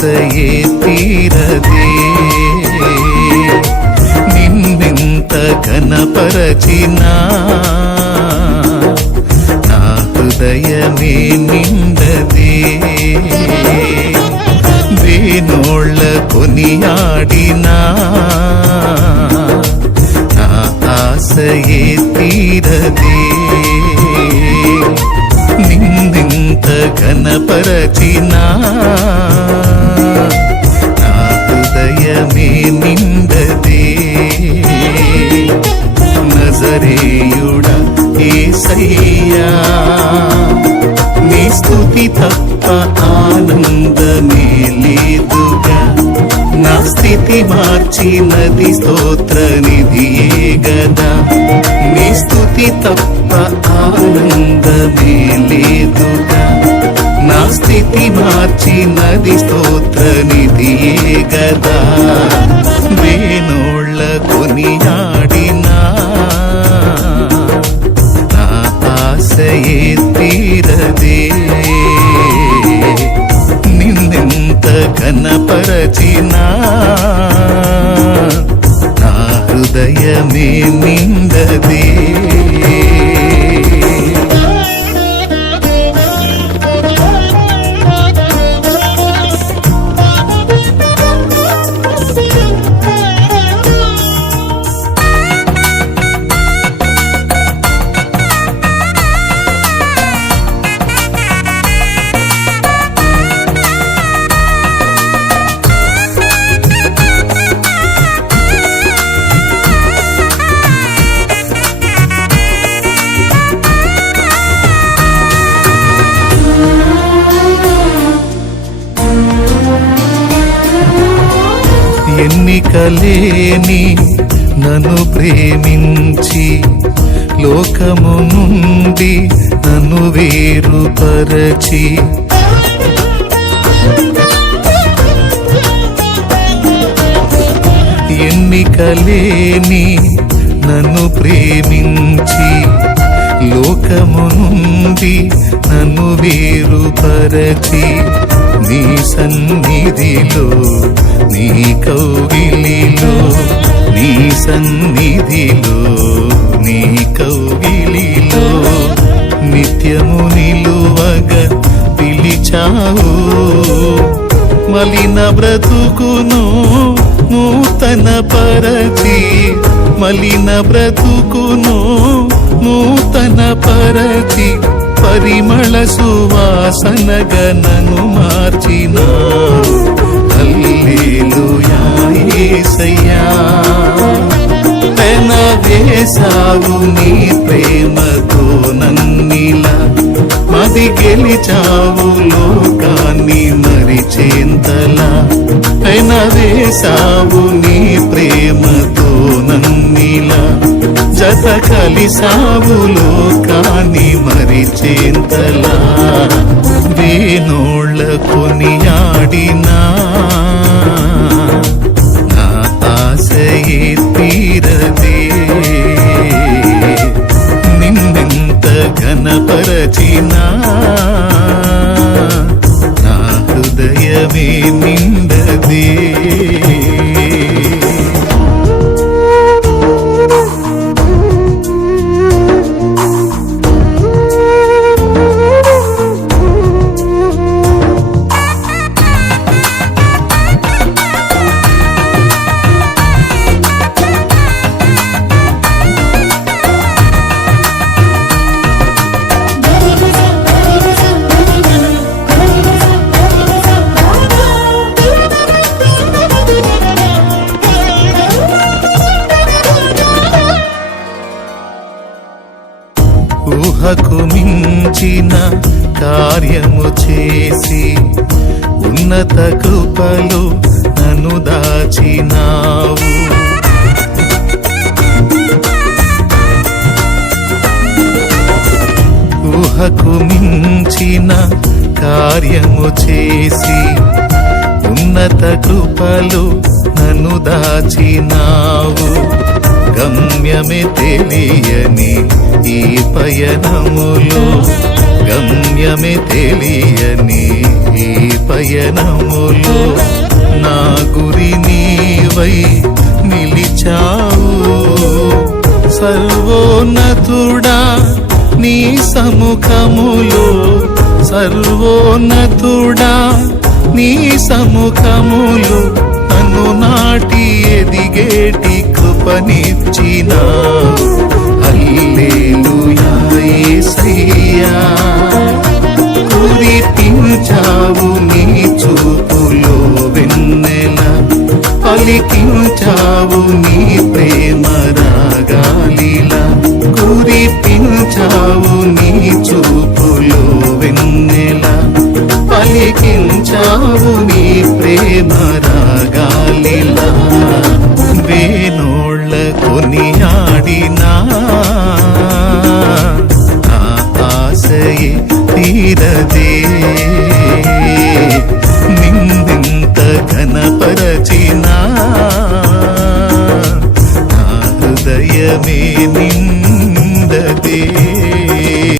ஆசையே தீரதே నిన్నింత కనపరచినా నా హృదయమే నిండదే వేణోళ్ళ కొనియాడినా నా ఆశయే తీరదే నిన్నింత కనపరచినా స్థితి మార్చినది స్తోత్ర నిధియే గదా. నీ స్థుతి తప్ప ఆనందమే లేదుగా. నా స్థితి మార్చినది స్తోత్ర నిధియే గదా. వేణోళ్ళ కొనియాడినా. నా ఆశయే తీరదే. నిన్నెంత కనప ఘనపరచినా నా హృదయమే నిండదే. ఎన్నికలేని నన్ను ప్రేమించి లోకము నుండి నన్ను వేరుపరచి. ఎన్నికలేని నన్ను ప్రేమించి లోకము నుండి నన్ను వేరుపరచి. నీ సన్నిధిలో నీ కౌగిలిలో నీ సన్నిధిలో నీ కౌగిలిలో నిత్యము నిలువగ పిలిచావు. మలిన బ్రతుకును నూతన పరచి మలిన బ్రతుకును నూతన పరచి పరిమళ సువాసనగనను మార్చిన. హల్లెలూయా పెన వేసావు నీ ప్రేమతో నన్నిలా. మది గెలిచావు లోకాన్ని మరిచేంతలా. పెన వేసావు నీ జత కలిసావు లోకాన్ని మరిచేంతలా వేణోళ్ళ కొనియాడినా. నా ఆశయే తీరదే. నిన్నెంత ఘనపరచినా ఊహకు మించిన కార్యము చేసి ఉన్నత కృపలు నన్ను దాచినావు. ఊహకు మించిన కార్యము చేసి ఉన్నత కృపలు నన్ను దాచినావు. గమ్యమే తెలియని ఈ పయనములు గమ్యమే తెలియని ఈ పయనములు నా గురి నీవై నిలిచావు. సర్వోన్నతుడా నీ సముఖములు సర్వోన్నతుడా నీ సముఖములు నన్ను నాటి ఎదిగేటి కృపనిచ్చిన హల్లెలూయా కురిపించావు నీ చూపులో వెన్నెల. పలికించావు నీ ప్రేమ రాగాలిలా కురిపించావు నీ చూపులో వెన్నెల. పలికించావు నీ ప్రేమ